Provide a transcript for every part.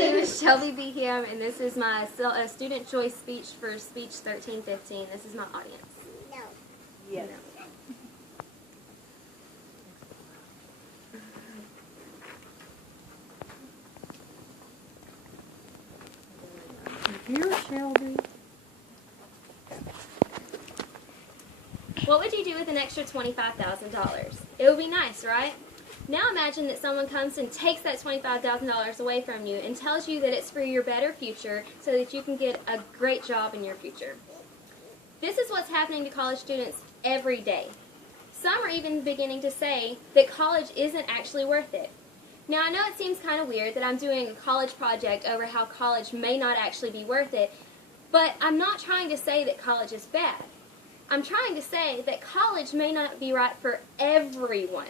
My name is Shelby Beham, and this is my student choice speech for Speech 1315. This is my audience. No. Yes. Here, Shelby. What would you do with an extra $25,000? It would be nice, right? Now imagine that someone comes and takes that $25,000 away from you and tells you that it's for your better future so that you can get a great job in your future. This is what's happening to college students every day. Some are even beginning to say that college isn't actually worth it. Now I know it seems kind of weird that I'm doing a college project over how college may not actually be worth it, but I'm not trying to say that college is bad. I'm trying to say that college may not be right for everyone.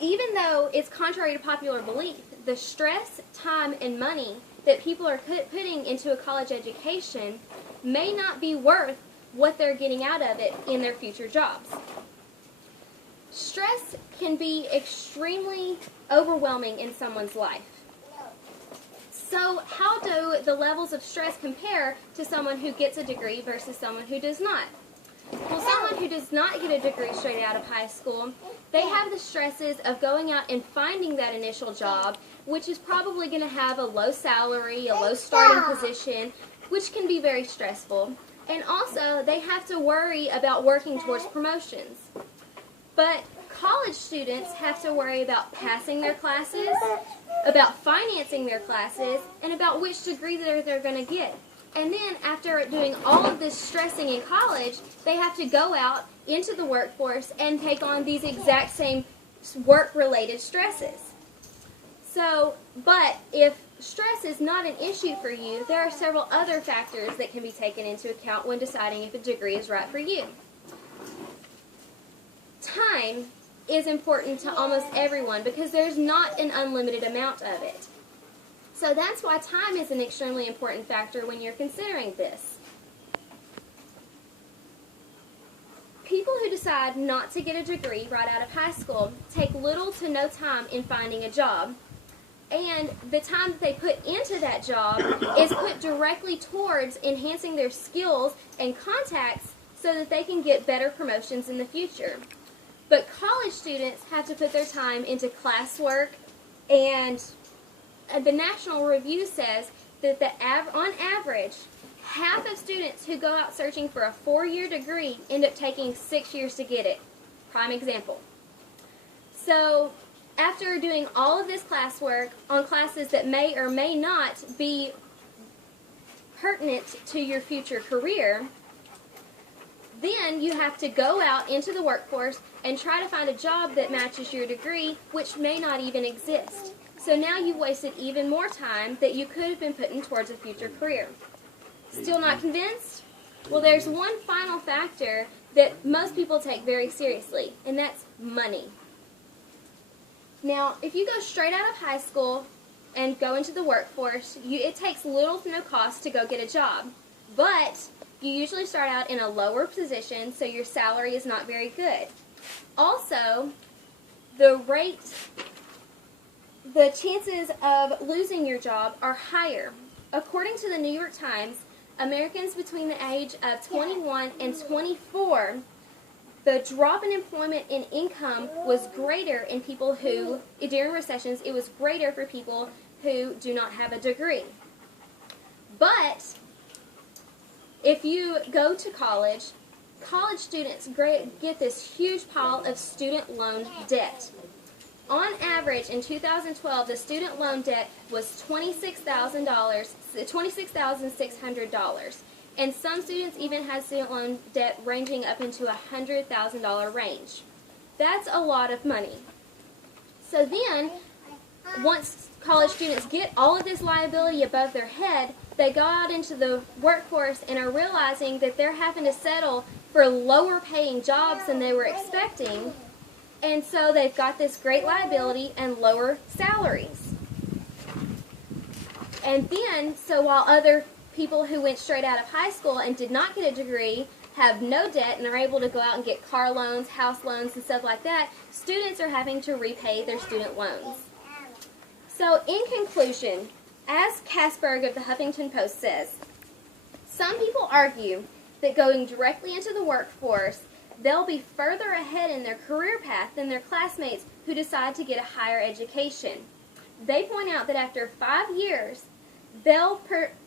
Even though it's contrary to popular belief, the stress, time, and money that people are putting into a college education may not be worth what they're getting out of it in their future jobs. Stress can be extremely overwhelming in someone's life. So how do the levels of stress compare to someone who gets a degree versus someone who does not? Well, someone who does not get a degree straight out of high school, they have the stresses of going out and finding that initial job, which is probably going to have a low salary, a low starting position, which can be very stressful. And also, they have to worry about working towards promotions. But college students have to worry about passing their classes, about financing their classes, and about which degree they're going to get. And then after doing all of this stressing in college, they have to go out into the workforce and take on these exact same work-related stresses. So, but if stress is not an issue for you, there are several other factors that can be taken into account when deciding if a degree is right for you. Time is important to almost everyone because there's not an unlimited amount of it. So that's why time is an extremely important factor when you're considering this. People who decide not to get a degree right out of high school take little to no time in finding a job, and the time that they put into that job is put directly towards enhancing their skills and contacts so that they can get better promotions in the future. But college students have to put their time into classwork, and the National Review says that on average, half of students who go out searching for a 4-year degree end up taking 6 years to get it. Prime example. So after doing all of this classwork on classes that may or may not be pertinent to your future career, then you have to go out into the workforce and try to find a job that matches your degree, which may not even exist. So now you've wasted even more time that you could have been putting towards a future career. Still not convinced? Well, there's one final factor that most people take very seriously, and that's money. Now, if you go straight out of high school and go into the workforce, it takes little to no cost to go get a job. But you usually start out in a lower position, so your salary is not very good. Also, the chances of losing your job are higher. According to the New York Times, Americans between the age of 21 and 24, the drop in employment and income was greater in people who, during recessions, it was greater for people who do not have a degree. But if you go to college, college students get this huge pile of student loan debt. On average, in 2012, the student loan debt was $26,600. And some students even had student loan debt ranging up into $100,000 range. That's a lot of money. So then, once college students get all of this liability above their head, they go out into the workforce and are realizing that they're having to settle for lower paying jobs than they were expecting. And so they've got this great liability and lower salaries. And then, so while other people who went straight out of high school and did not get a degree have no debt and are able to go out and get car loans, house loans, and stuff like that, students are having to repay their student loans. So in conclusion, as Kasberg of the Huffington Post says, some people argue that going directly into the workforce, they'll be further ahead in their career path than their classmates who decide to get a higher education. They point out that after 5 years, they'll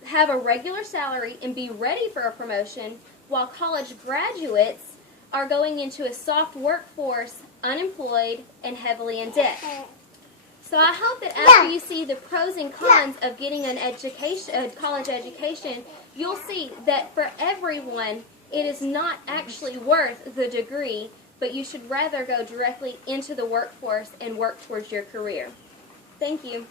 have a regular salary and be ready for a promotion, while college graduates are going into a soft workforce, unemployed, and heavily in debt. So I hope that after you see the pros and cons of getting an education, a college education, you'll see that for everyone, it is not actually worth the degree, but you should rather go directly into the workforce and work towards your career. Thank you.